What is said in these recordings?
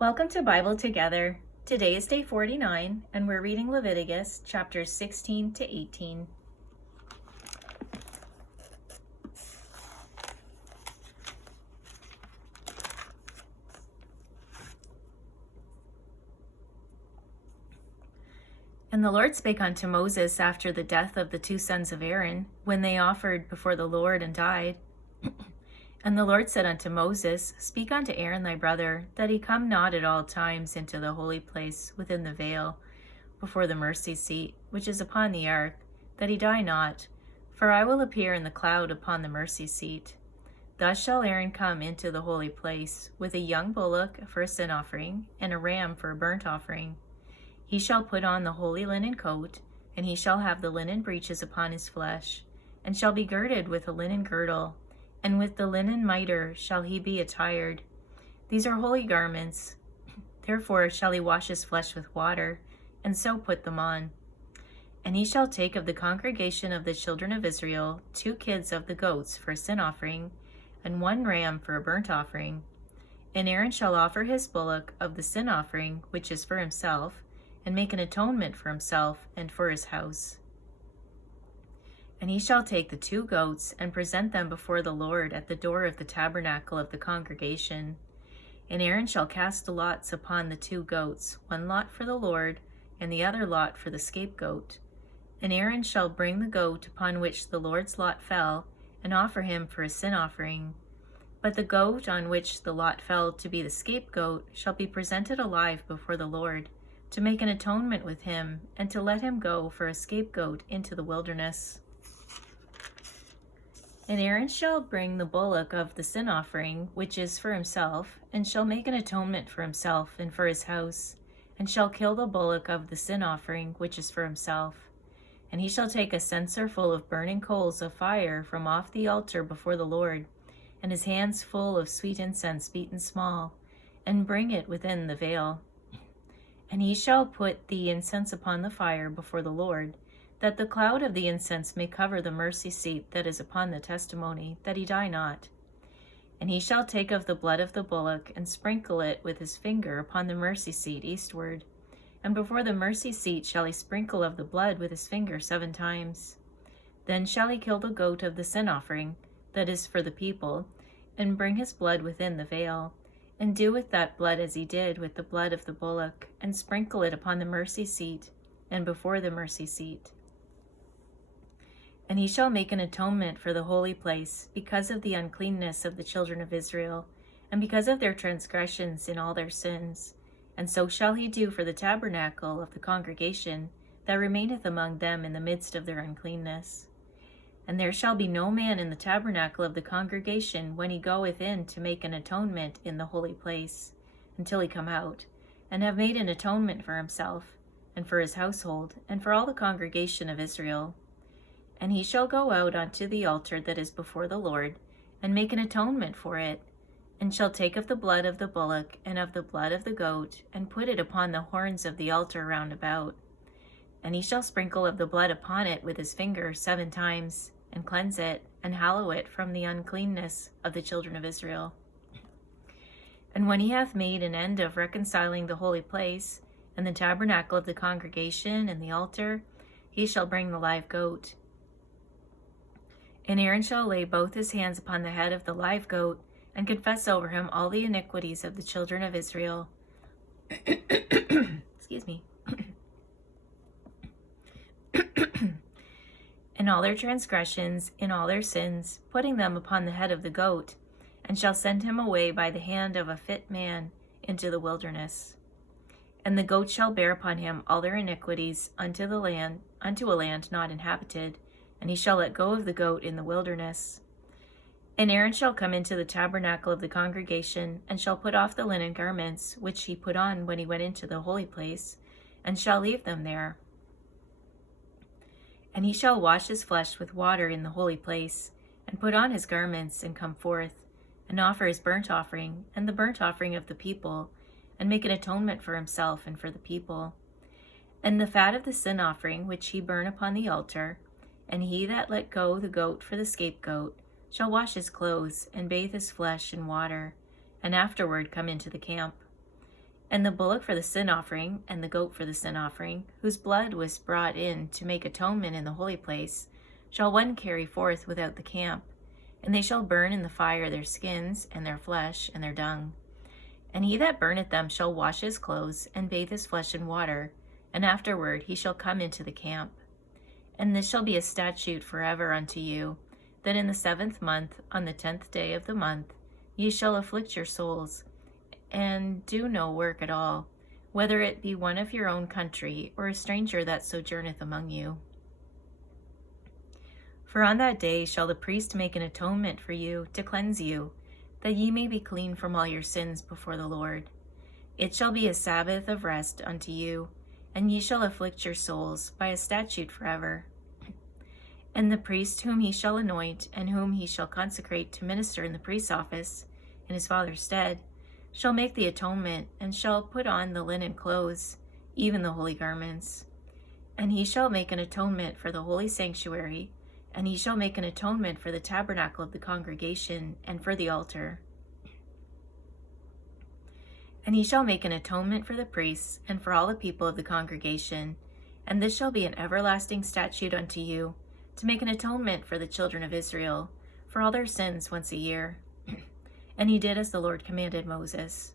Welcome to Bible Together. Today is day 49, and we're reading Leviticus chapters 16 to 18. And the Lord spake unto Moses after the death of the two sons of Aaron, when they offered before the Lord and died. And the Lord said unto Moses, Speak unto Aaron thy brother, that he come not at all times into the holy place within the veil, before the mercy seat, which is upon the ark, that he die not. For I will appear in the cloud upon the mercy seat. Thus shall Aaron come into the holy place, with a young bullock for a sin offering, and a ram for a burnt offering. He shall put on the holy linen coat, and he shall have the linen breeches upon his flesh, and shall be girded with a linen girdle, and with the linen mitre shall he be attired. These are holy garments. Therefore shall he wash his flesh with water, and so put them on. And he shall take of the congregation of the children of Israel 2 kids of the goats for a sin offering, and 1 ram for a burnt offering. And Aaron shall offer his bullock of the sin offering, which is for himself, and make an atonement for himself and for his house. And he shall take the 2 goats and present them before the Lord at the door of the tabernacle of the congregation. And Aaron shall cast lots upon the 2 goats, 1 lot for the Lord, and the other lot for the scapegoat. And Aaron shall bring the goat upon which the Lord's lot fell, and offer him for a sin offering. But the goat on which the lot fell to be the scapegoat shall be presented alive before the Lord, to make an atonement with him, and to let him go for a scapegoat into the wilderness. And Aaron shall bring the bullock of the sin offering, which is for himself, and shall make an atonement for himself and for his house, and shall kill the bullock of the sin offering, which is for himself. And he shall take a censer full of burning coals of fire from off the altar before the Lord, and his hands full of sweet incense beaten small, and bring it within the veil. And he shall put the incense upon the fire before the Lord, that the cloud of the incense may cover the mercy seat that is upon the testimony, that he die not. And he shall take of the blood of the bullock, and sprinkle it with his finger upon the mercy seat eastward. And before the mercy seat shall he sprinkle of the blood with his finger 7 times. Then shall he kill the goat of the sin offering, that is for the people, and bring his blood within the veil, and do with that blood as he did with the blood of the bullock, and sprinkle it upon the mercy seat, and before the mercy seat. And he shall make an atonement for the holy place, because of the uncleanness of the children of Israel, and because of their transgressions in all their sins. And so shall he do for the tabernacle of the congregation, that remaineth among them in the midst of their uncleanness. And there shall be no man in the tabernacle of the congregation when he goeth in to make an atonement in the holy place, until he come out, and have made an atonement for himself, and for his household, and for all the congregation of Israel. And he shall go out unto the altar that is before the Lord, and make an atonement for it, and shall take of the blood of the bullock and of the blood of the goat, and put it upon the horns of the altar round about. And he shall sprinkle of the blood upon it with his finger 7 times, and cleanse it, and hallow it from the uncleanness of the children of Israel. And when he hath made an end of reconciling the holy place, and the tabernacle of the congregation, and the altar, he shall bring the live goat. And Aaron shall lay both his hands upon the head of the live goat, and confess over him all the iniquities of the children of Israel. Excuse me. And all their transgressions, in all their sins, putting them upon the head of the goat, and shall send him away by the hand of a fit man into the wilderness. And the goat shall bear upon him all their iniquities unto a land not inhabited, and he shall let go of the goat in the wilderness. And Aaron shall come into the tabernacle of the congregation, and shall put off the linen garments which he put on when he went into the holy place, and shall leave them there. And he shall wash his flesh with water in the holy place, and put on his garments, and come forth, and offer his burnt offering, and the burnt offering of the people, and make an atonement for himself and for the people. And the fat of the sin offering which he burn upon the altar, and he that let go the goat for the scapegoat, shall wash his clothes, and bathe his flesh in water, and afterward come into the camp. And the bullock for the sin offering, and the goat for the sin offering, whose blood was brought in to make atonement in the holy place, shall one carry forth without the camp. And they shall burn in the fire their skins, and their flesh, and their dung. And he that burneth them shall wash his clothes, and bathe his flesh in water, and afterward he shall come into the camp. And this shall be a statute forever unto you, that in the 7th month, on the 10th day of the month, ye shall afflict your souls, and do no work at all, whether it be one of your own country, or a stranger that sojourneth among you. For on that day shall the priest make an atonement for you to cleanse you, that ye may be clean from all your sins before the Lord. It shall be a Sabbath of rest unto you, and ye shall afflict your souls by a statute forever. And the priest whom he shall anoint, and whom he shall consecrate to minister in the priest's office, in his father's stead, shall make the atonement, and shall put on the linen clothes, even the holy garments. And he shall make an atonement for the holy sanctuary, and he shall make an atonement for the tabernacle of the congregation, and for the altar. And he shall make an atonement for the priests, and for all the people of the congregation. And this shall be an everlasting statute unto you, to make an atonement for the children of Israel, for all their sins once a year. And he did as the Lord commanded Moses.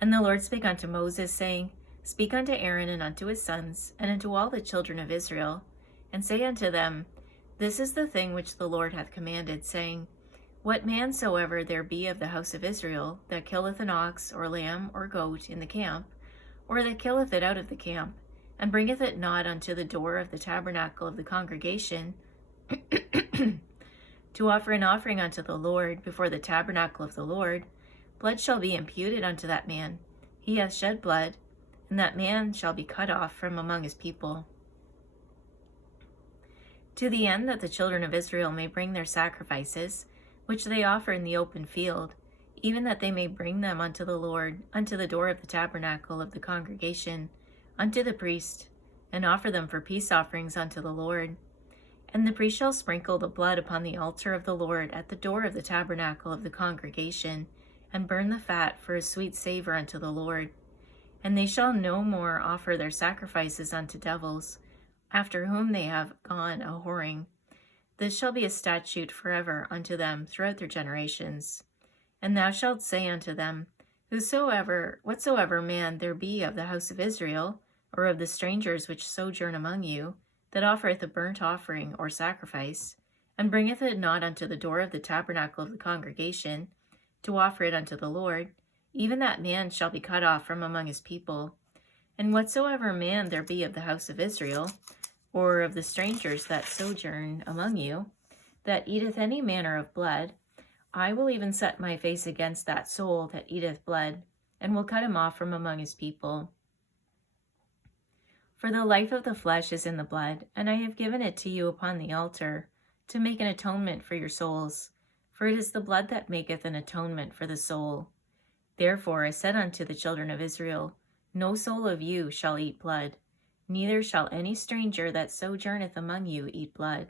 And the Lord spake unto Moses, saying, Speak unto Aaron and unto his sons, and unto all the children of Israel, and say unto them, This is the thing which the Lord hath commanded, saying, What man soever there be of the house of Israel, that killeth an ox, or lamb, or goat in the camp, or that killeth it out of the camp, and bringeth it not unto the door of the tabernacle of the congregation, to offer an offering unto the Lord before the tabernacle of the Lord, blood shall be imputed unto that man. He hath shed blood, and that man shall be cut off from among his people. To the end that the children of Israel may bring their sacrifices, which they offer in the open field, even that they may bring them unto the Lord, unto the door of the tabernacle of the congregation, unto the priest, and offer them for peace offerings unto the Lord. And the priest shall sprinkle the blood upon the altar of the Lord at the door of the tabernacle of the congregation, and burn the fat for a sweet savor unto the Lord. And they shall no more offer their sacrifices unto devils, after whom they have gone a whoring. This shall be a statute forever unto them throughout their generations. And thou shalt say unto them, Whatsoever man there be of the house of Israel, or of the strangers which sojourn among you, that offereth a burnt offering or sacrifice, and bringeth it not unto the door of the tabernacle of the congregation, to offer it unto the Lord, even that man shall be cut off from among his people. And whatsoever man there be of the house of Israel, or of the strangers that sojourn among you, that eateth any manner of blood, I will even set my face against that soul that eateth blood, and will cut him off from among his people. For the life of the flesh is in the blood, and I have given it to you upon the altar, to make an atonement for your souls. For it is the blood that maketh an atonement for the soul. Therefore I said unto the children of Israel, No soul of you shall eat blood, neither shall any stranger that sojourneth among you eat blood.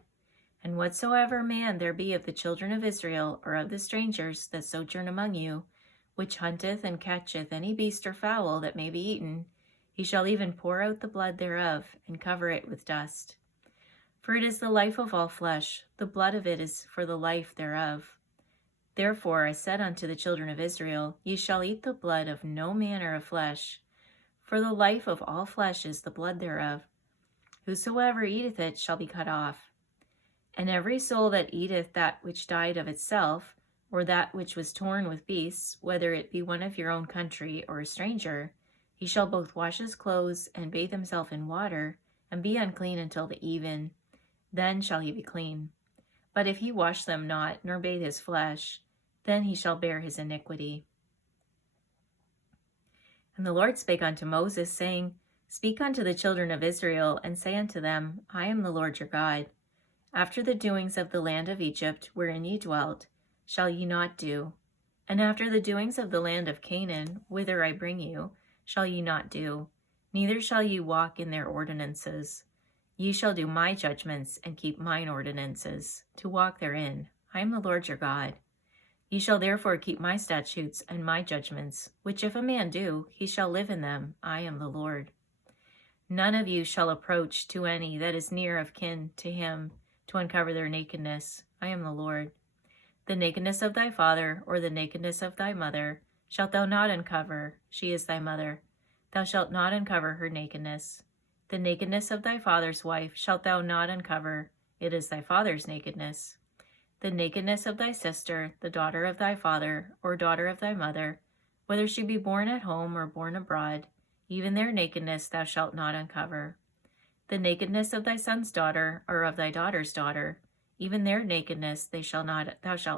And whatsoever man there be of the children of Israel, or of the strangers that sojourn among you, which hunteth and catcheth any beast or fowl that may be eaten, he shall even pour out the blood thereof, and cover it with dust. For it is the life of all flesh, the blood of it is for the life thereof. Therefore I said unto the children of Israel, Ye shall eat the blood of no manner of flesh, for the life of all flesh is the blood thereof. Whosoever eateth it shall be cut off. And every soul that eateth that which died of itself, or that which was torn with beasts, whether it be one of your own country or a stranger, he shall both wash his clothes and bathe himself in water, and be unclean until the even. Then shall he be clean. But if he wash them not, nor bathe his flesh, then he shall bear his iniquity. And the Lord spake unto Moses, saying, Speak unto the children of Israel, and say unto them, I am the Lord your God. After the doings of the land of Egypt, wherein ye dwelt, shall ye not do. And after the doings of the land of Canaan, whither I bring you, shall ye not do, neither shall ye walk in their ordinances. Ye shall do my judgments, and keep mine ordinances, to walk therein. I am the Lord your God. Ye shall therefore keep my statutes and my judgments, which if a man do, he shall live in them. I am the Lord. None of you shall approach to any that is near of kin to him to uncover their nakedness. I am the Lord. The nakedness of thy father or the nakedness of thy mother shalt thou not uncover. She is thy mother. Thou shalt not uncover her nakedness. The nakedness of thy father's wife shalt thou not uncover. It is thy father's nakedness. The nakedness of thy sister, the daughter of thy father, or daughter of thy mother, whether she be born at home or born abroad, even their nakedness thou shalt not uncover. The nakedness of thy son's daughter, or of thy daughter's daughter, even their nakedness thou shalt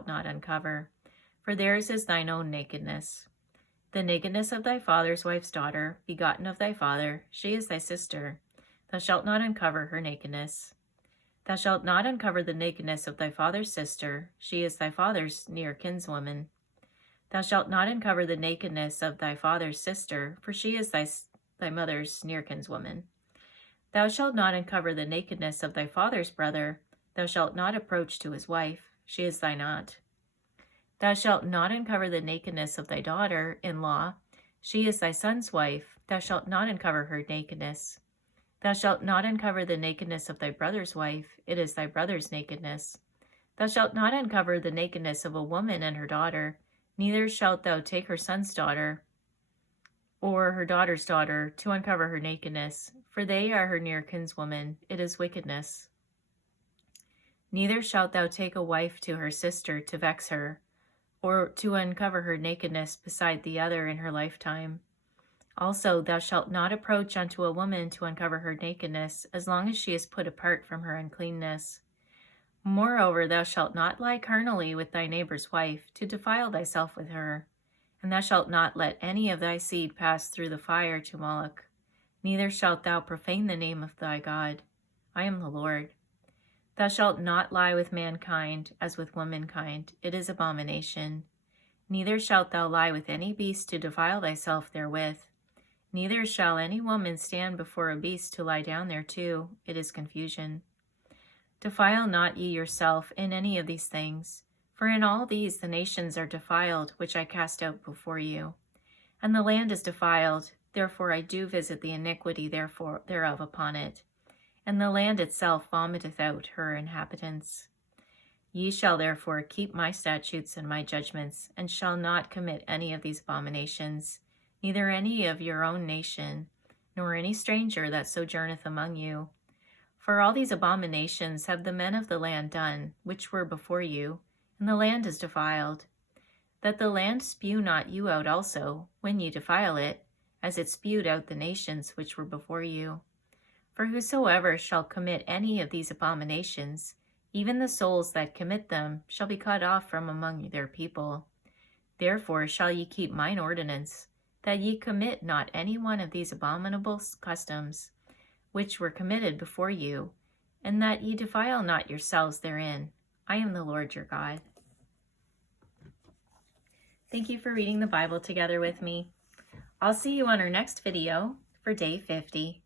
not uncover, for theirs is thine own nakedness. The nakedness of thy father's wife's daughter, begotten of thy father, she is thy sister. Thou shalt not uncover her nakedness. Thou shalt not uncover the nakedness of thy father's sister, she is thy father's near kinswoman. Thou shalt not uncover the nakedness of thy father's sister, for she is thy mother's near kinswoman. Thou shalt not uncover the nakedness of thy father's brother. Thou shalt not approach to his wife, she is thine aunt. Thou shalt not uncover the nakedness of thy daughter-in-law, she is thy son's wife. Thou shalt not uncover her nakedness. Thou shalt not uncover the nakedness of thy brother's wife, it is thy brother's nakedness. Thou shalt not uncover the nakedness of a woman and her daughter, neither shalt thou take her son's daughter or her daughter's daughter to uncover her nakedness, for they are her near kinswoman, it is wickedness. Neither shalt thou take a wife to her sister to vex her, or to uncover her nakedness beside the other in her lifetime. Also, thou shalt not approach unto a woman to uncover her nakedness, as long as she is put apart from her uncleanness. Moreover, thou shalt not lie carnally with thy neighbor's wife, to defile thyself with her. And thou shalt not let any of thy seed pass through the fire to Moloch. Neither shalt thou profane the name of thy God. I am the Lord. Thou shalt not lie with mankind, as with womankind. It is abomination. Neither shalt thou lie with any beast to defile thyself therewith. Neither shall any woman stand before a beast to lie down thereto. It is confusion. Defile not ye yourself in any of these things, for in all these the nations are defiled, which I cast out before you. And the land is defiled, therefore I do visit the iniquity thereof upon it. And the land itself vomiteth out her inhabitants. Ye shall therefore keep my statutes and my judgments, and shall not commit any of these abominations, neither any of your own nation, nor any stranger that sojourneth among you. For all these abominations have the men of the land done, which were before you, and the land is defiled. That the land spew not you out also, when ye defile it, as it spewed out the nations which were before you. For whosoever shall commit any of these abominations, even the souls that commit them shall be cut off from among their people. Therefore shall ye keep mine ordinance, that ye commit not any one of these abominable customs, which were committed before you, and that ye defile not yourselves therein. I am the Lord your God. Thank you for reading the Bible together with me. I'll see you on our next video for day 50.